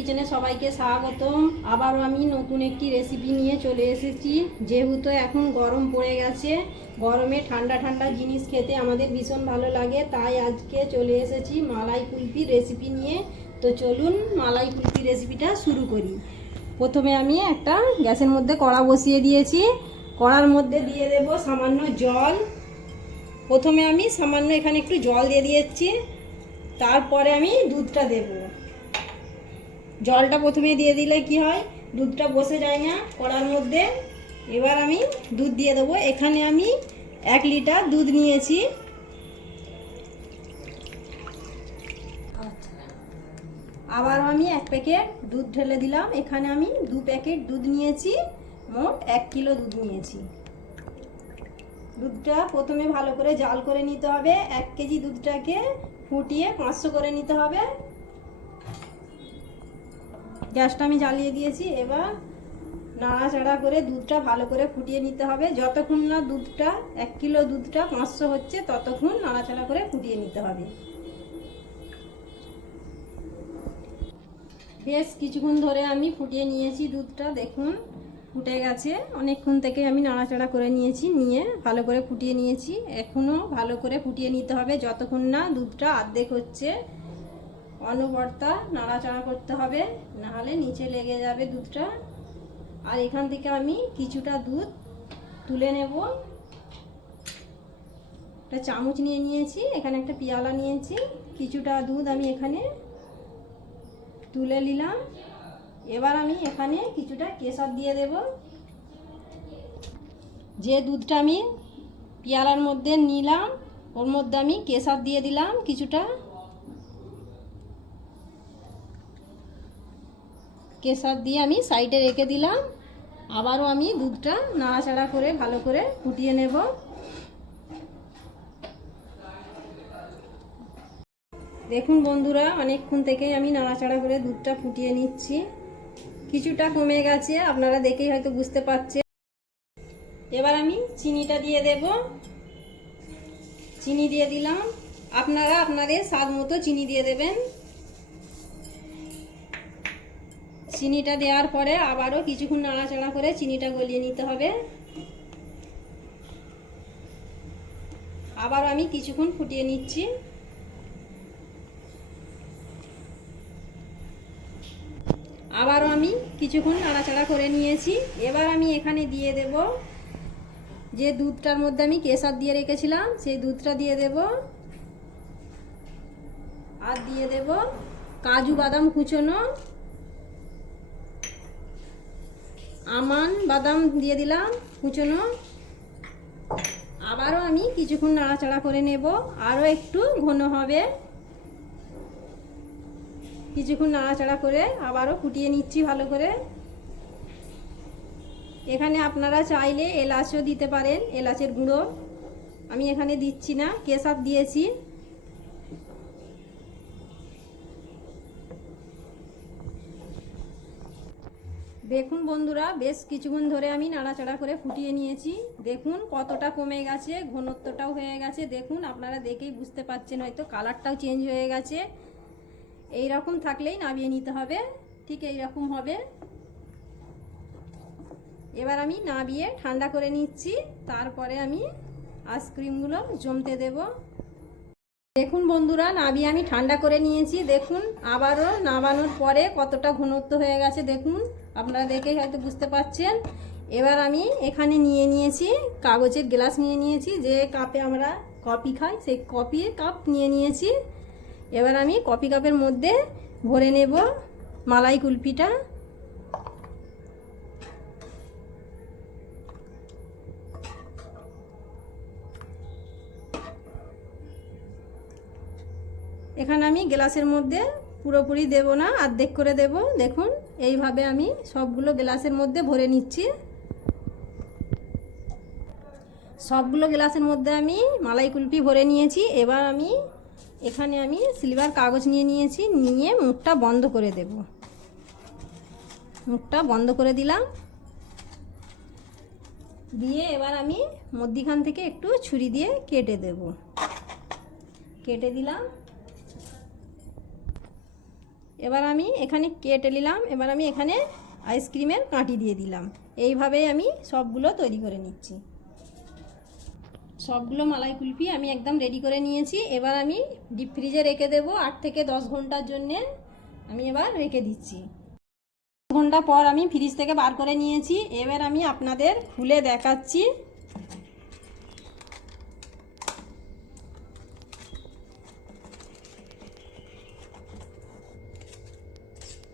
কিচেনে সবাইকে স্বাগতম। আবারও আমি নতুন একটি রেসিপি নিয়ে চলে এসেছি। যেহেতু এখন গরম পড়ে গেছে, গরমে ঠান্ডা ঠান্ডা জিনিস খেতে আমাদের ভীষণ ভালো লাগে, তাই আজকে চলে এসেছি মালাই কুলফির রেসিপি নিয়ে। তো চলুন মালাই কুলফি রেসিপিটা শুরু করি। প্রথমে আমি একটা গ্যাসের মধ্যে কড়া বসিয়ে দিয়েছি। কড়ার মধ্যে দিয়ে দেব সামান্য জল। প্রথমে আমি সামান্য এখানে একটু জল দিয়ে দিয়েছি। তারপরে আমি দুধটা দেবো। জলটা প্রথমে দিয়ে দিলে কি হয়? দুধটা বসে যায় না কড়ার মধ্যে। এবার আমি দুধ দিয়ে দেবো। এখানে আমি এক লিটার দুধ নিয়েছি। আবার আমি এক প্যাকেট দুধ ঢেলে দিলাম। এখানে আমি দু প্যাকেট দুধ নিয়েছি। মোট এক কিলো দুধ নিয়েছি। দুধটা প্রথমে ভালো করে জাল করে নিতে হবে। এক কেজি দুধটাকে ফুটিয়ে পাঁচশো করে নিতে হবে। গ্যাসটা আমি জ্বালিয়ে দিয়েছি। এবার নাড়াচাড়া করে দুধটা ভালো করে ফুটিয়ে নিতে হবে। যতক্ষণ না দুধটা, এক কিলো দুধটা পাঁচশো হচ্ছে, ততক্ষণ নাড়াচাড়া করে ফুটিয়ে নিতে হবে। বেশ কিছুক্ষণ ধরে আমি ফুটিয়ে নিয়েছি দুধটা। দেখুন, ফুটে গেছে। অনেকক্ষণ থেকে আমি নাড়াচাড়া করে নিয়েছি, নিয়ে ভালো করে ফুটিয়ে নিয়েছি। এখনও ভালো করে ফুটিয়ে নিতে হবে। যতক্ষণ না দুধটা অর্ধেক হচ্ছে অনবর্তা নাড়াচাড়া করতে হবে, নাহলে নিচে লেগে যাবে দুধটা। আর এখান থেকে আমি কিছুটা দুধ তুলে নেব। একটা চামচ নিয়ে নিয়েছি, এখানে একটা পেয়ালা নিয়েছি, কিছুটা দুধ আমি এখানে তুলে নিলাম। এবার আমি এখানে কিছুটা কেশর দিয়ে দেব। যে দুধটা আমি পেয়ালার মধ্যে নিলাম, ওর মধ্যে আমি কেশর দিয়ে দিলাম কিছুটা। কেশর দিয়ে আমি সাইডে রেখে দিলাম। আবারও আমি দুধটা নাড়াচাড়া করে, ভালো করে ফুটিয়ে নেব। দেখুন বন্ধুরা, অনেকক্ষণ থেকেই আমি নাড়াচাড়া করে দুধটা ফুটিয়ে নিচ্ছি। কিছুটা কমে গেছে, আপনারা দেখেই হয়তো বুঝতে পারছেন। এবার আমি চিনিটা দিয়ে দেব। চিনি দিয়ে দিলাম। আপনারা আপনাদের স্বাদ মতো চিনি দিয়ে দেবেন। চিনিটা দেওয়ার পরে আবারও কিছুক্ষণ নাড়াচাড়া করে চিনিটা গলিয়ে নিতে হবে। আবার আমি কিছুক্ষণ ফুটিয়ে নিচ্ছি। আবারও আমি কিছুক্ষণ নাড়াচাড়া করে নিয়েছি। এবার আমি এখানে দিয়ে দেব যে দুধটার মধ্যে আমি কেশর দিয়ে রেখেছিলাম, সেই দুধটা দিয়ে দেব। আর দিয়ে দেব কাজু বাদাম কুচোনো আমান, বাদাম দিয়ে দিলাম, কুচনো। আবারও আমি কিছুক্ষণ নাড়াচাড়া করে নেব। আরও একটু ঘন হবে। কিছুক্ষণ নাড়াচাড়া করে আবারও ফুটিয়ে নিচ্ছি ভালো করে। এখানে আপনারা চাইলে এলাচও দিতে পারেন, এলাচের গুঁড়ো। আমি এখানে দিচ্ছি না, কেশার দিয়েছি। দেখুন বন্ধুরা, বেশ কিছুক্ষণ ধরে আমি নাড়াচাড়া করে ফুটিয়ে নিয়েছি। দেখুন কতটা কমে গেছে, ঘনত্বটাও হয়ে গেছে। দেখুন, আপনারা দেখেই বুঝতে পারছেন, হয়তো কালারটাও চেঞ্জ হয়ে গেছে। এই রকম থাকলেই নামিয়ে নিতে হবে, ঠিক এই রকম হবে। এবার আমি নাবিয়ে ঠান্ডা করে নিচ্ছি, তারপরে আমি আইসক্রিমগুলো জমতে দেব। দেখুন বন্ধুরা, নাবিয়ে আমি ঠান্ডা করে নিয়েছি। দেখুন, আবারও নামানোর পরে কতটা ঘনত্ব হয়ে গেছে, দেখুন। আপনারা দেখেই হয়তো বুঝতে পারছেন এবার আমি এখানে নিয়ে নিয়েছি, কাগজের গ্লাস নিয়ে নিয়েছি, যে কাপে আমরা কফি খাই, সেই কফির কাপ নিয়ে নিয়েছি। এবার আমি কফি কাপের মধ্যে ভরে নেব মালাই কুলফিটা এখানে আমি গ্লাসের মধ্যে পুরোপুরি দেব না অর্ধেক করে দেব, দেখুন। এইভাবে আমি সবগুলো গ্লাসের মধ্যে ভরে নিচ্ছি। সবগুলো গ্লাসের মধ্যে আমি মালাই কুলপি ভরে নিয়েছি। এবার আমি এখানে আমি সিলভার কাগজ নিয়ে নিয়েছি। নিয়ে মুখটা বন্ধ করে দেব। মুখটা বন্ধ করে দিলাম। দিয়ে এবার আমি মধ্যিখান থেকে একটু ছুরি দিয়ে কেটে দেব। কেটে দিলাম। এবার আমি এখানে কেটে নিলাম, এবার আমি এখানে আইসক্রিমের কাঁটি দিয়ে দিলাম। এইভাবেই আমি সবগুলো তৈরি করে নিচ্ছি। সবগুলো মালাই কুলফি আমি একদম রেডি করে নিয়েছি। এবার আমি ডিপ ফ্রিজে রেখে দেবো আট থেকে দশ ঘণ্টার জন্যে। আমি এবার রেখে দিচ্ছি। ঘণ্টা পর আমি ফ্রিজ থেকে বার করে নিয়েছি। এবার আমি আপনাদের খুলে দেখাচ্ছি।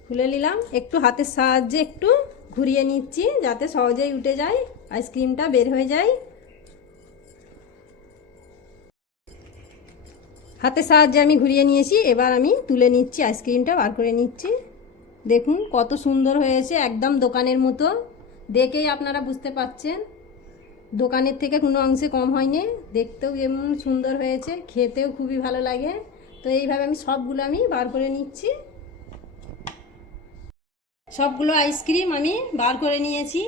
খুলে নিলাম। একটু হাতের সাহায্যে একটু ঘুরিয়ে নিচ্ছি, যাতে সহজেই উঠে যায়, আইসক্রিমটা বের হয়ে যায়। হাতের সাহায্যে আমি ঘুরিয়ে নিয়েছি, এবার আমি তুলে নিচ্ছি, আইসক্রিমটা বার করে নিচ্ছি। দেখুন কত সুন্দর হয়েছে, একদম দোকানের মতো। দেখেই আপনারা বুঝতে পাচ্ছেন। দোকানের থেকে কোনো অংশে কম হয়নি। দেখতেও যেমন সুন্দর হয়েছে, খেতেও খুবই ভালো লাগে। তো এইভাবে আমি সবগুলো আমি বার করে নিচ্ছি। সবগুলো আইসক্রিম আমি বার করে নিয়েছি।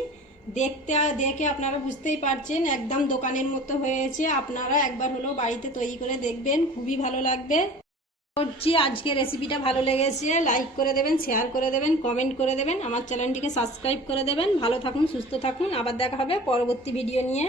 দেখতে দেখে আপনারা বুঝতেই পারছেন, একদম দোকানের মতো হয়েছে। আপনারা একবার হলেও বাড়িতে তৈরি করে দেখবেন, খুবই ভালো লাগবে। করছি, আজকে রেসিপিটা ভালো লেগেছে লাইক করে দেবেন শেয়ার করে দেবেন কমেন্ট করে দেবেন, আমার চ্যানেলটিকে সাবস্ক্রাইব করে দেবেন। ভালো থাকুন, সুস্থ থাকুন, আবার দেখা হবে পরবর্তী ভিডিও নিয়ে।